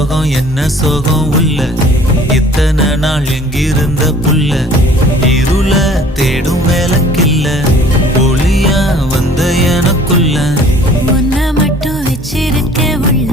சோகம் என்ன சோகம் உள்ள இத்தனை நாள் எங்கிருந்த புல்ல இருள தேடும் வேலைக்கில்ல ஒளியா வந்த எனக்குள்ள உன்னை மட்டும் வச்சிருக்க உள்ள